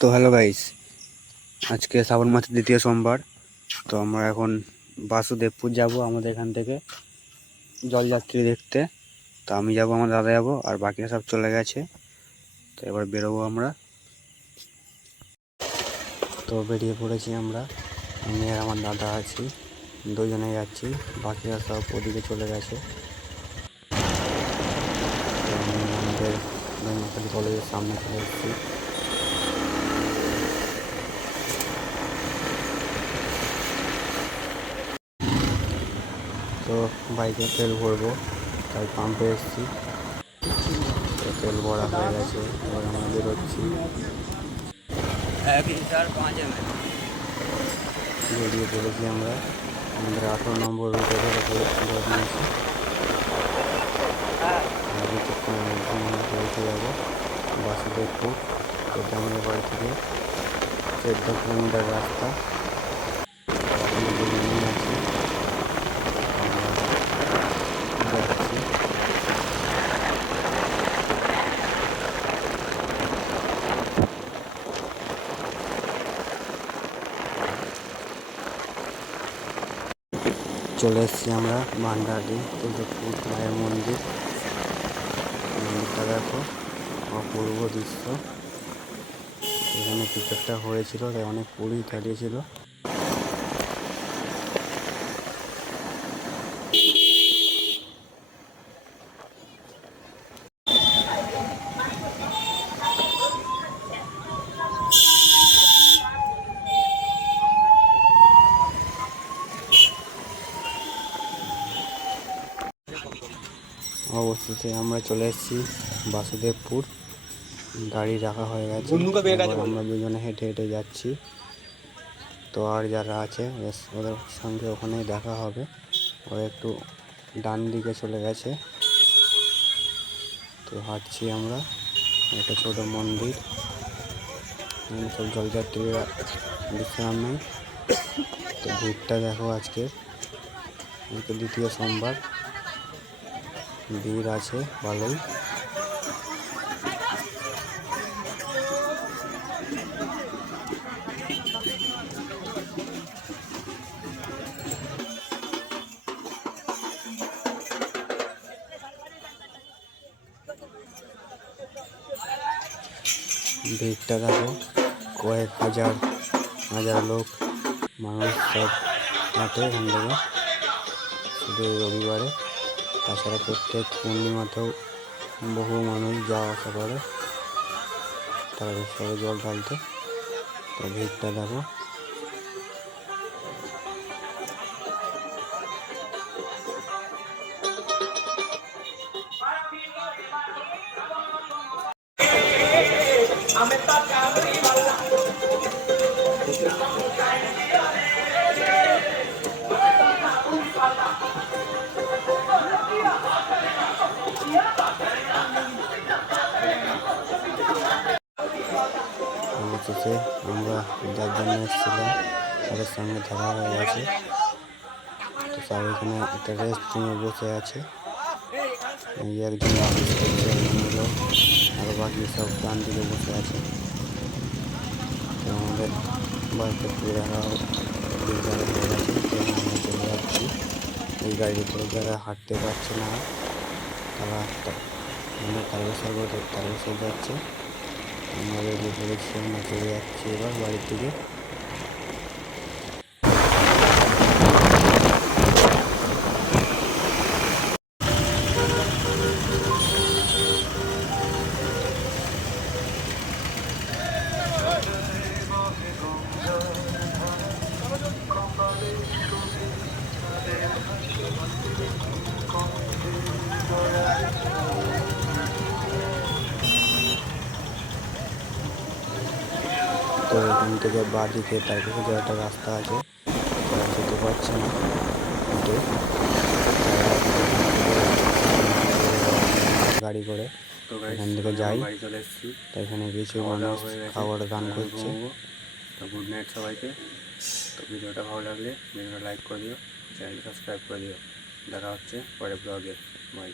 তো hello guys, আজকে শ্রাবণ মাসের দ্বিতীয় সোমবার। তো আমরা এখন বাসুদেবপুর যাব আমাদের এখান থেকে জলযাত্রী দেখতে। তো আমি যাব, আমার দাদা যাবো, আর বাকিরা সব চলে গেছে। তো এবার বেরোবো আমরা। তো বেরিয়ে পড়েছি আমরা, আমি আর আমার দাদা আছি, দুজনে যাচ্ছি। বাকিরা সব ওদিকে চলে গেছে। তো আমি আমাদের বেঙ্গলি কলেজের সামনে চলে এসেছি। তো বাইকে তেল ভরবো, তাই পাম্পে এসেছি। তো তেল ভরা হয়ে গেছে, এবার আমরা বেরোচ্ছি। বেরিয়ে পড়েছি আমরা, আমাদের 18 নম্বর রুটে ধরে নিয়েছি। কিছুক্ষণের মধ্যে আমরা পৌঁছে যাবো বাসুদেবপুর। এটা আমাদের বাড়ি থেকে 14 কিলোমিটার রাস্তা। আছি যাচ্ছি। চলে এসেছি আমরা ভান্ডারডি তুলসীপুর মায়ের মন্দির। মন্দিরটা দেখো, অপূর্ব দৃশ্য। এখানে কিছু একটা হয়েছিল, তাই অনেক পুরী দাঁড়িয়েছিল। অবশেষে আমরা চলে এসেছি বাসুদেবপুর। গাড়ি রাখা হয়ে গেছে, আমরা দুজনে হেঁটে হেঁটে যাচ্ছি। তো আর যারা আছে ওদের সঙ্গে ওখানেই দেখা হবে। ওরা একটু ডান দিকে চলে গেছে। তো হাঁটছি আমরা, একটা ছোট মন্দির, সব জলযাত্রীরা বিশ্রাম নেই। তো ভিড়টা দেখো, আজকে দ্বিতীয় সোমবার, ভিড় আছে ভালোই। ভিড়টা দেখো, কয়েক হাজার হাজার লোক মানুষ সব হাঁটে এখান থেকে শুধু রবিবারে। তাছাড়া প্রত্যেক পূর্ণিমাতেও বহু মানুষ যাওয়া আসা করে তারা সবাই জল ঢালতে। তো ভিড়টা দেখো। অবশেষে আমরা যার জন্য এসেছিলাম তাদের সঙ্গে দেখা হয়ে গেছে। তো সব এখানে একটা রেস্ট রুমে বসে আছে। একজন অফিস করছে, আরও বাকি সব ডান দিকে বসে আছে। তো আমাদের বাড়িতে পুরো হয়ে গেছে। তো আমরা চলে যাচ্ছি। এই গাড়ির করে যারা হাঁটতে পারছে না তারা আমাদের তারকেশ্বর যাচ্ছে। আমরা বেরিয়ে পড়েছি, আমরা চলে যাচ্ছি এবার বাড়ির দিকে। তো এখান থেকে বাঁদিকে তারপরে যে একটা রাস্তা আছে, তারা যেতে পারছে না হেঁটে, গাড়ি করে এখান থেকে যাই। তো এখানে কিছু মানুষ খাবার দান করছে। তো গুড নাইট সবাইকে। তো ভিডিওটা ভালো লাগলে ভিডিওটা লাইক করে দিও, চ্যানেল সাবস্ক্রাইব করে দিও। দেখা হচ্ছে পরের ব্লগে। বাই।